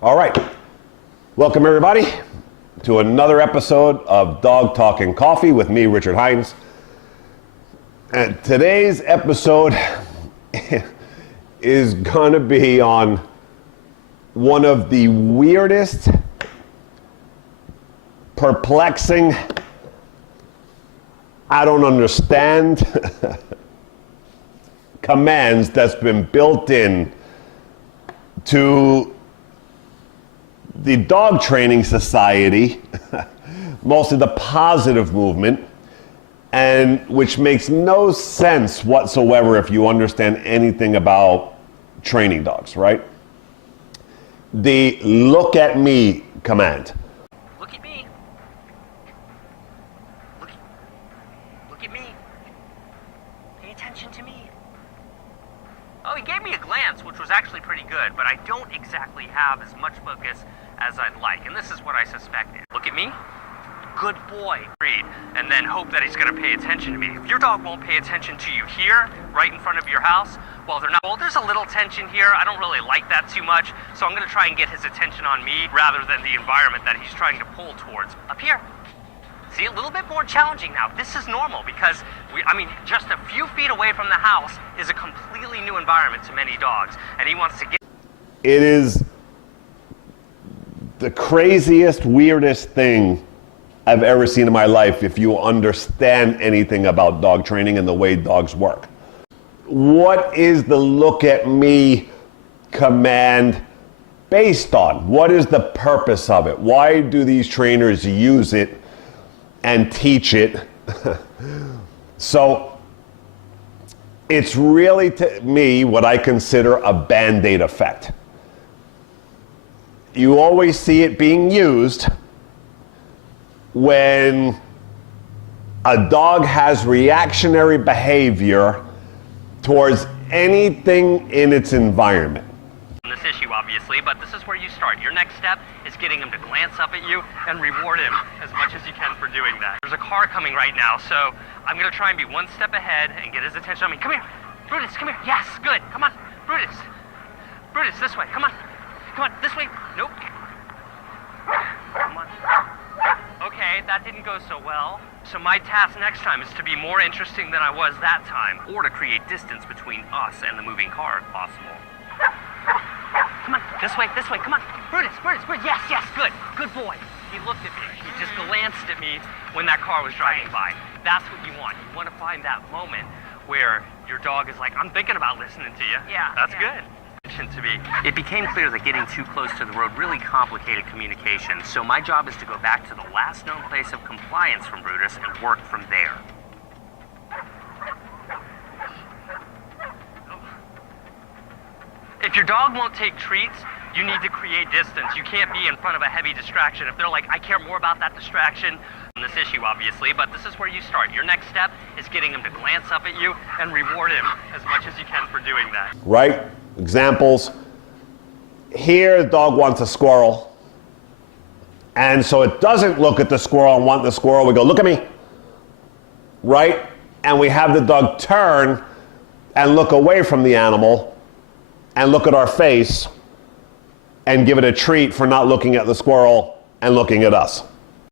All right, welcome everybody to another episode of Dog Talking Coffee with me, Richard Hines. And today's episode is gonna be on one of the weirdest, perplexing, I don't understand commands that's been built in to the dog training society, mostly the positive movement, and which makes no sense whatsoever if you understand anything about training dogs, right? The look at me command. Look at me. Look at me. Pay attention to me. Oh, he gave me a glance, which was actually pretty good, but I don't exactly have as much focus as I'd like, and this is what I suspected. Look at me. Good boy. Read, and then hope that he's going to pay attention to me. If your dog won't pay attention to you here, right in front of your house, well, there's a little tension here. I don't really like that too much, so I'm going to try and get his attention on me rather than the environment that he's trying to pull towards. Up here. See, a little bit more challenging now. This is normal because, just a few feet away from the house is a completely new environment to many dogs, and he wants to get... It is the craziest, weirdest thing I've ever seen in my life if you understand anything about dog training and the way dogs work. What is the look at me command based on? What is the purpose of it? Why do these trainers use it and teach it? So it's really, to me, what I consider a Band-Aid effect. You always see it being used when a dog has reactionary behavior towards anything in its environment. This issue, obviously, but this is where you start. Your next step is getting him to glance up at you and reward him as much as you can for doing that. There's a car coming right now, so I'm going to try and be one step ahead and get his attention. Come here. Brutus, come here. Yes, good. Come on. Brutus. Brutus, this way. Come on. Come on, this way. Nope. Come on. Okay, that didn't go so well. So my task next time is to be more interesting than I was that time, or to create distance between us and the moving car if possible. Come on, this way, come on. Brutus, yes, good. Good boy. He looked at me. He just glanced at me when that car was driving by. That's what you want. You want to find that moment where your dog is like, I'm thinking about listening to you. Yeah. That's good. To me. It became clear that getting too close to the road really complicated communication, so my job is to go back to the last known place of compliance from Brutus and work from there. If your dog won't take treats, you need to create distance. You can't be in front of a heavy distraction. If they're like, I care more about that distraction than this issue, obviously, but this is where you start. Your next step is getting him to glance up at you and reward him as much as you can for doing that. Right? Examples. Here, the dog wants a squirrel. And so it doesn't look at the squirrel and want the squirrel. We go, look at me. Right? And we have the dog turn and look away from the animal and look at our face and give it a treat for not looking at the squirrel and looking at us.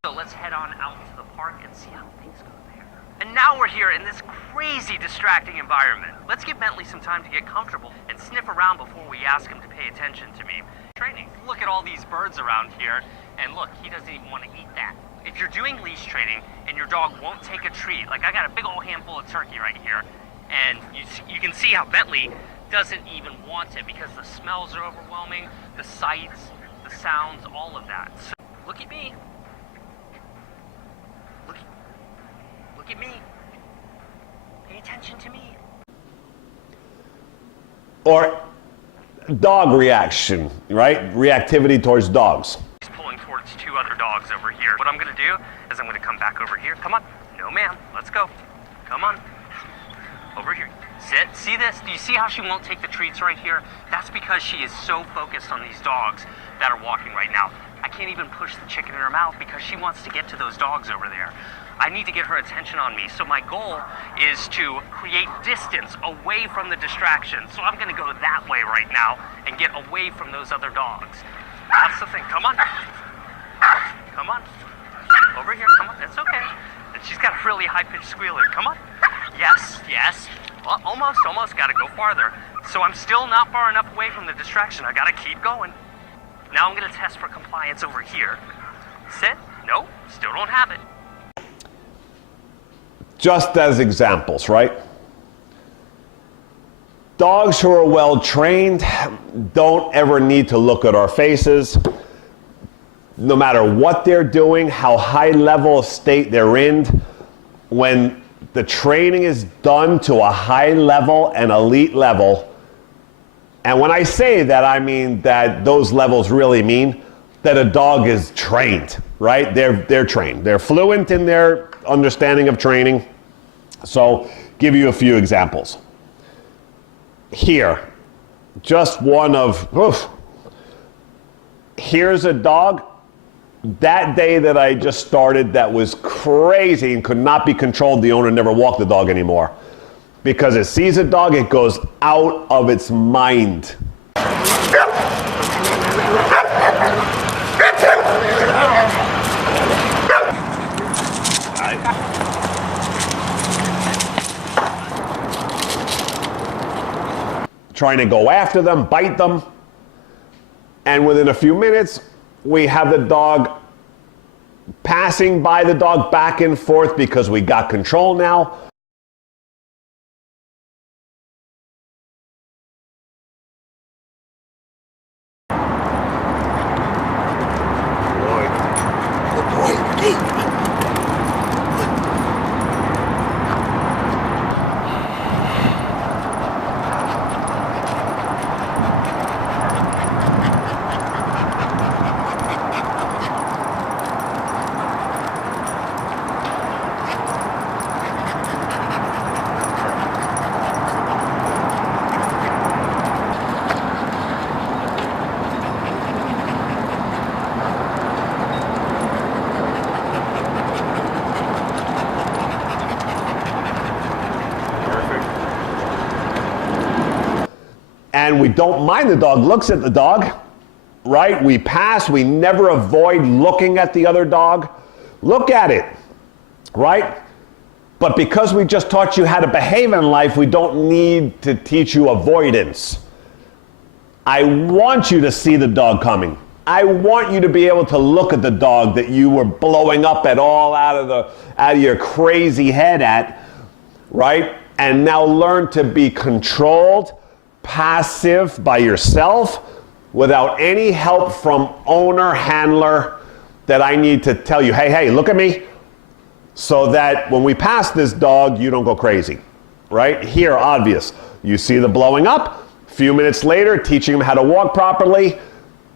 So let's head on out to the park and see how things go there. And now we're here in this crazy, distracting environment. Let's give Bentley some time to get comfortable and sniff around before we ask him to pay attention to me. Training. Look at all these birds around here, and look, he doesn't even want to eat that. If you're doing leash training and your dog won't take a treat, like I got a big old handful of turkey right here, and you can see how Bentley doesn't even want it because the smells are overwhelming, the sights, the sounds, all of that. So look at me. Look at me. Pay attention to me. Or dog reaction, right? Reactivity towards dogs. He's pulling towards two other dogs over here. What I'm going to do is I'm going to come back over here. Come on. No, ma'am. Let's go. Come on. Over here. Sit. See this? Do you see how she won't take the treats right here? That's because she is so focused on these dogs that are walking right now. I can't even push the chicken in her mouth because she wants to get to those dogs over there. I need to get her attention on me. So my goal is to create distance away from the distraction. So I'm going to go that way right now and get away from those other dogs. That's the thing. Come on. Come on. Over here. Come on. It's okay. And she's got a really high-pitched squealer. Come on. Yes. Yes. Well, almost. Got to go farther. So I'm still not far enough away from the distraction. I got to keep going. Now I'm going to test for compliance over here. Sit. No. Still don't have it. Just as examples, right? Dogs who are well trained don't ever need to look at our faces. No matter what they're doing, how high level of state they're in, when the training is done to a high level and elite level, and when I say that, I mean that those levels really mean that a dog is trained, right? They're trained. They're fluent in their understanding of training. So, give you a few examples. Here, just one of, here's a dog. That day that I just started that was crazy and could not be controlled, the owner never walked the dog anymore. Because it sees a dog, it goes out of its mind. Trying to go after them, bite them, and within a few minutes, we have the dog passing by the dog back and forth because we got control now. And we don't mind the dog looks at the dog, right? We pass, we never avoid looking at the other dog. Look at it, right? But because we just taught you how to behave in life, we don't need to teach you avoidance. I want you to see the dog coming. I want you to be able to look at the dog that you were blowing up at all out of your crazy head at, right? And now learn to be controlled, passive by yourself without any help from owner, handler, that I need to tell you, hey, look at me, so that when we pass this dog, you don't go crazy, right? Here, obvious. You see the blowing up, a few minutes later, teaching him how to walk properly,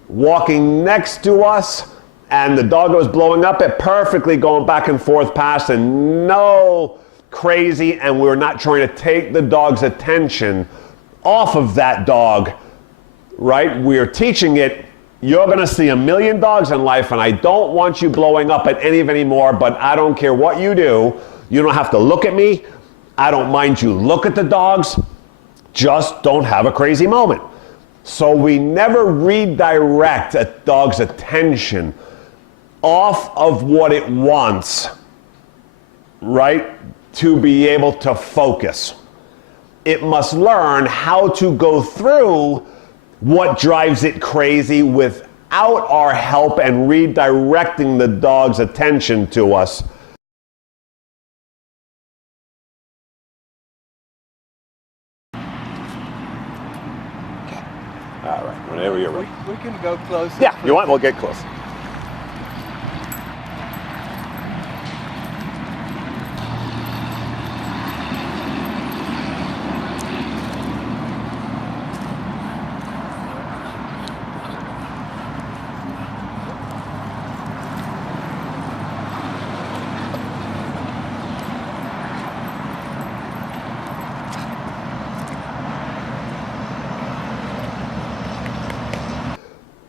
walking next to us, and the dog was blowing up it perfectly, going back and forth past, and no crazy, and we're not trying to take the dog's attention off of that dog, right? We're teaching it, you're gonna see a million dogs in life and I don't want you blowing up at any of anymore, but I don't care what you do. You don't have to look at me. I don't mind you look at the dogs. Just don't have a crazy moment. So we never redirect a dog's attention off of what it wants, right? To be able to focus. It must learn how to go through what drives it crazy without our help and redirecting the dog's attention to us. All right, whenever you're ready. We can go close. Yeah, you want? We'll get close.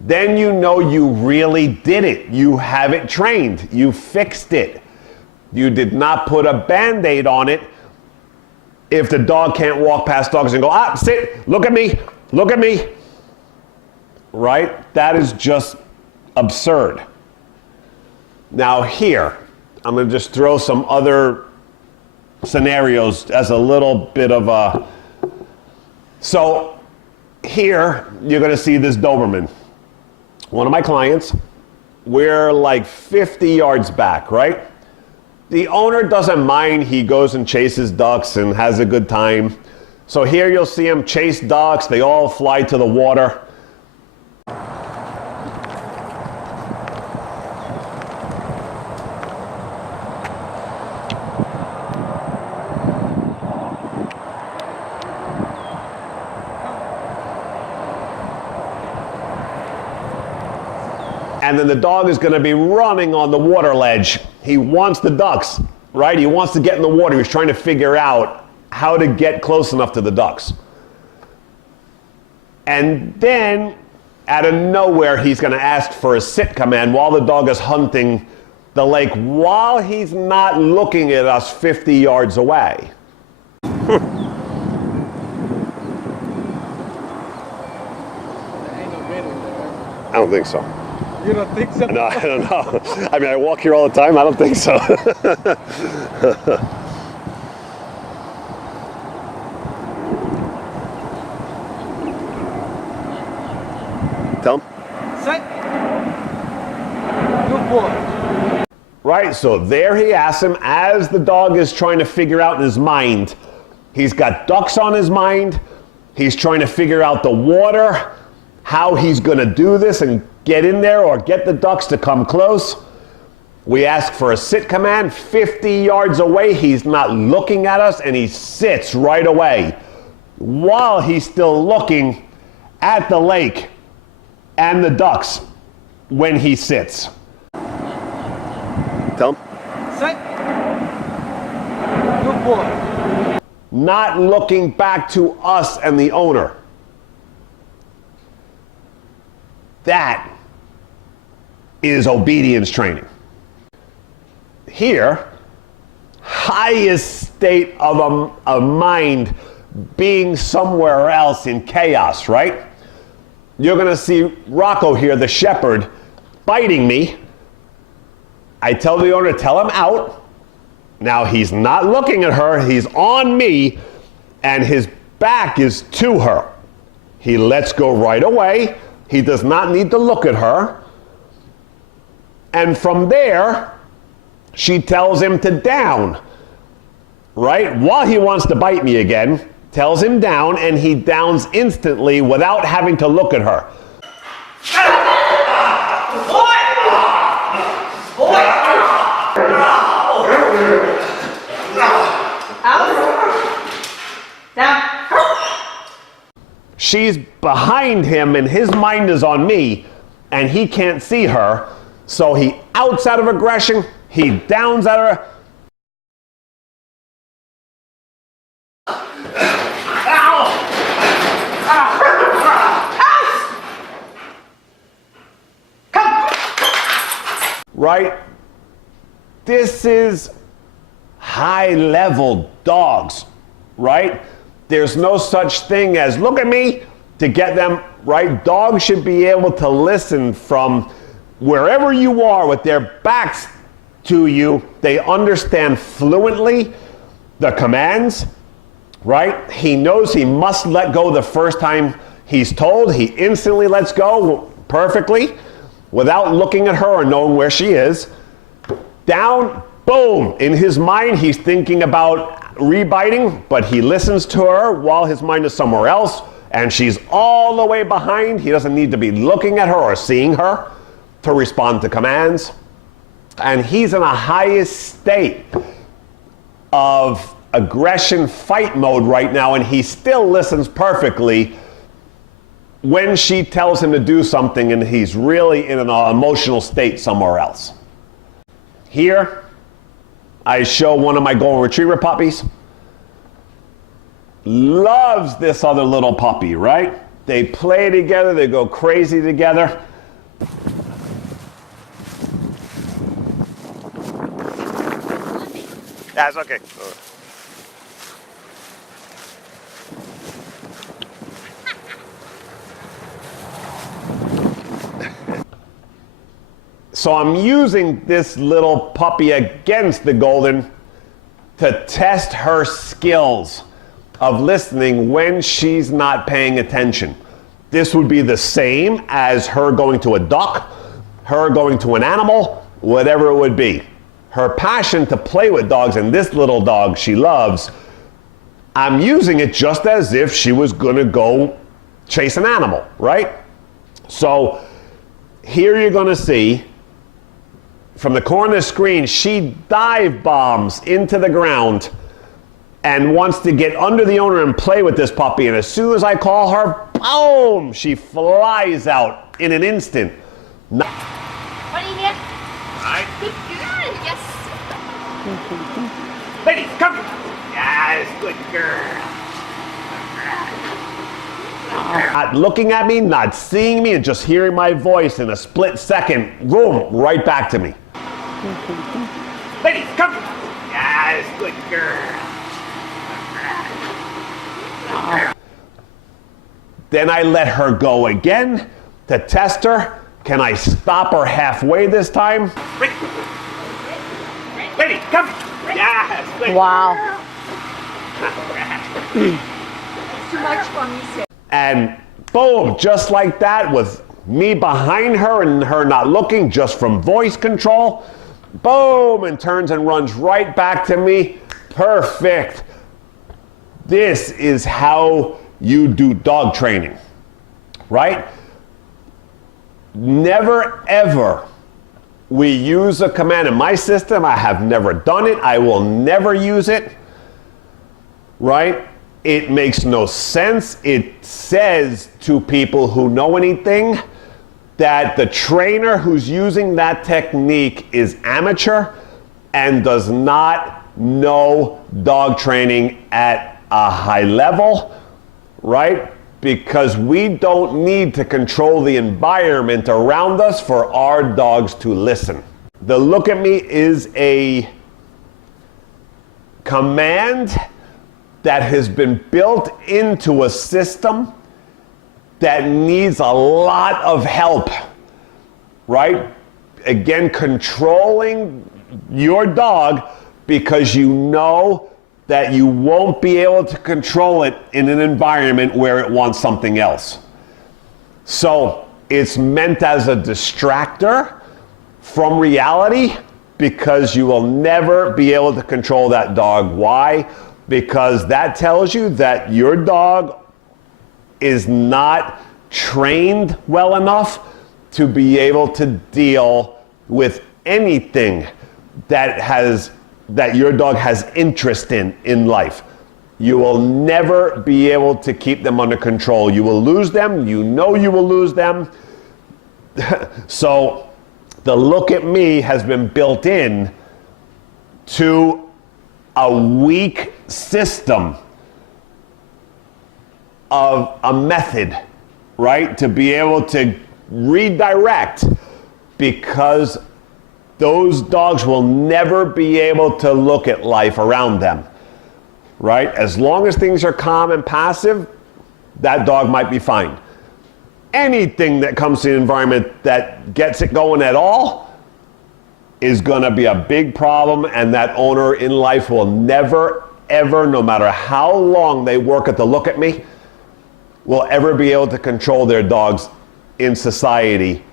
Then you know you really did it. You have it trained. You fixed it. You did not put a Band-Aid on it if the dog can't walk past dogs and go, ah, sit, look at me, right? That is just absurd. Now here, I'm gonna just throw some other scenarios as a little bit of a, so here you're gonna see this Doberman. One of my clients, we're like 50 yards back, right? The owner doesn't mind, he goes and chases ducks and has a good time. So here you'll see him chase ducks, they all fly to the water. And then the dog is going to be running on the water ledge. He wants the ducks, right? He wants to get in the water. He's trying to figure out how to get close enough to the ducks. And then, out of nowhere, he's going to ask for a sit command while the dog is hunting the lake, while he's not looking at us 50 yards away. Ain't no video there, right? I don't think so. You don't think so? No, I don't know. I mean, I walk here all the time. I don't think so. Tell him. Sit. Good boy. Right, so there he asks him as the dog is trying to figure out in his mind. He's got ducks on his mind. He's trying to figure out the water, how he's going to do this and get in there or get the ducks to come close. We ask for a sit command. 50 yards away, he's not looking at us, and he sits right away while he's still looking at the lake and the ducks when he sits. Tell him. Sit. Good boy. Not looking back to us and the owner. That is obedience training. Here, highest state of a mind being somewhere else in chaos, right? You're gonna see Rocco here, the shepherd, biting me. I tell the owner to tell him out. Now he's not looking at her, he's on me, and his back is to her. He lets go right away. He does not need to look at her. And from there, she tells him to down, right? While he wants to bite me again, tells him down, and he downs instantly without having to look at her. She's behind him and his mind is on me and he can't see her, so he outs out of aggression, he downs at her. Right? This is high-level dogs, right? There's no such thing as, look at me, to get them, right? Dogs should be able to listen from wherever you are with their backs to you. They understand fluently the commands, right? He knows he must let go the first time he's told. He instantly lets go perfectly without looking at her or knowing where she is. Down, boom. In his mind, he's thinking about rebiting, but he listens to her while his mind is somewhere else, and she's all the way behind. He doesn't need to be looking at her or seeing her to respond to commands. And he's in a highest state of aggression fight mode right now, and he still listens perfectly when she tells him to do something and he's really in an emotional state somewhere else. Here, I show one of my golden retriever puppies. Loves this other little puppy, right? They play together, they go crazy together. That's okay. So I'm using this little puppy against the golden to test her skills of listening when she's not paying attention. This would be the same as her going to a duck, her going to an animal, whatever it would be. Her passion to play with dogs, and this little dog she loves, I'm using it just as if she was gonna go chase an animal, right? So here you're gonna see, from the corner of the screen, she dive bombs into the ground and wants to get under the owner and play with this puppy. And as soon as I call her, boom, she flies out in an instant. What do you need? Right. Good girl, yes. Lady, come. Yes, good girl. Not looking at me, not seeing me, and just hearing my voice in a split second, boom, right back to me. Lady, come. Yes, good girl. Then I let her go again to test her. Can I stop her halfway this time? Lady, come. Yes, good Wow. Too much for me, sir. And boom, just like that, with me behind her and her not looking, just from voice control, boom, and turns and runs right back to me. Perfect. This is how you do dog training, right? Never ever we use a command in my system. I have never done it. I will never use it, right? It makes no sense. It says to people who know anything that the trainer who's using that technique is amateur and does not know dog training at a high level, right? Because we don't need to control the environment around us for our dogs to listen. The look at me is a command that has been built into a system that needs a lot of help, right? Again, controlling your dog because you know that you won't be able to control it in an environment where it wants something else. So it's meant as a distractor from reality because you will never be able to control that dog. Why? Because that tells you that your dog is not trained well enough to be able to deal with anything that your dog has interest in life. You will never be able to keep them under control. You will lose them. You know you will lose them. So the look at me has been built in to a weak system of a method, right? To be able to redirect, because those dogs will never be able to look at life around them, right? As long as things are calm and passive, that dog might be fine. Anything that comes to the environment that gets it going at all is gonna be a big problem, and that owner in life will never, ever, no matter how long they work at the look at me, will ever be able to control their dogs in society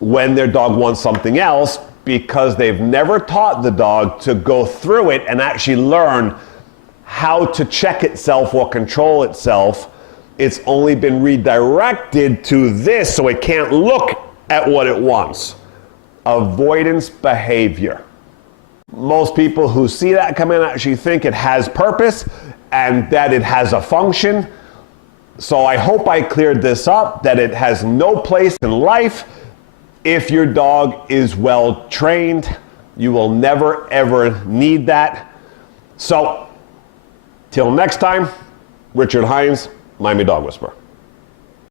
when their dog wants something else, because they've never taught the dog to go through it and actually learn how to check itself or control itself. It's only been redirected to this so it can't look at what it wants. Avoidance behavior. Most people who see that come in actually think it has purpose and that it has a function. So I hope I cleared this up, that it has no place in life. If your dog is well trained, you will never ever need that. So, till next time, Richard Hines, Miami Dog Whisperer.